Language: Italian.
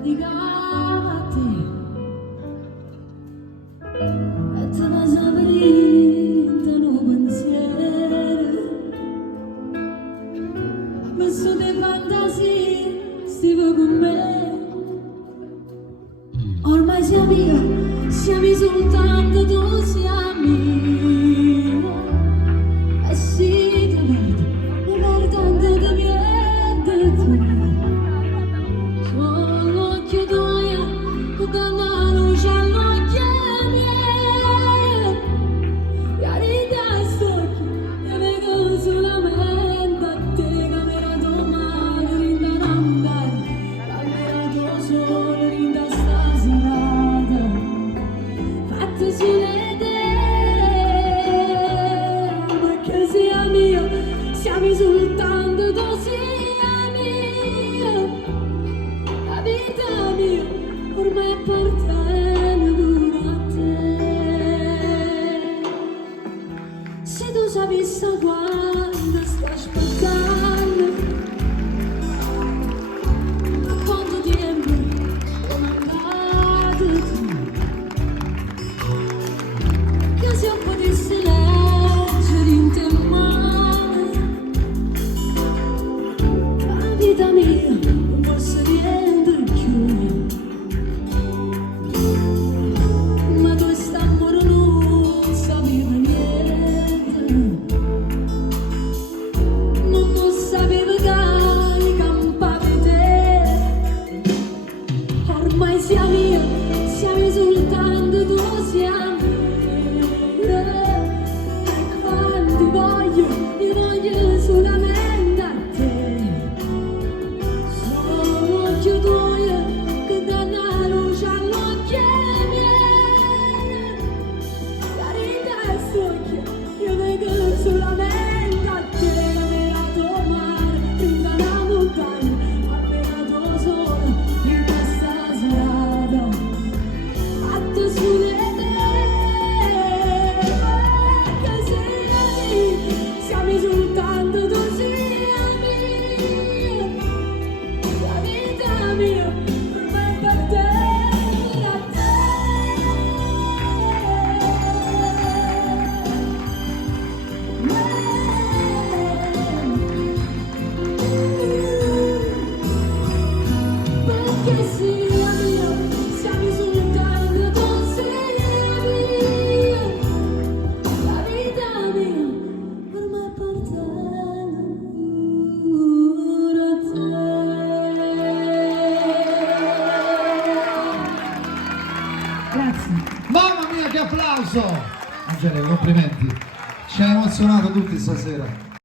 dedicava a te e te ne saprete un pensiero messo di fantasia stiva con me ormai siamo soltanto tu siamo e sì tu vedi tanto che viene tu sono l'occhio tuo che danno la luce all'occhio miei carità stocchi e vengo solamente a te camera mare rinda andare camera tuo sole rinda sta serata fatte silente perché sia mio siamo soltanto tu siamo la vita mia ormai appartiene pure a te se tu sapessi quando stai aspettando quanto tempo è mancato tu che se un po' di silenzio in te mano la vita mia non posso rientrare più ma tu st'amore non sapeva niente non sapeva che campavi te ormai siamo soltanto tu siamo e quando ti voglio solamente a te sono l'occhio tuo che danno la luce all'occhio miei carità e socchio io vengo solamente a te camera tuo mare rinda la montagna camera tuo sole rinda sta serata fatte su di te che siamo soltanto tu siamo la vita mia ormai appartiene a te perché sia mio siamo soltanto tu siamo la vita mia ormai appartiene pure a te. Grazie. Mamma mia che applauso! Angela, complimenti, ci ha emozionato tutti stasera.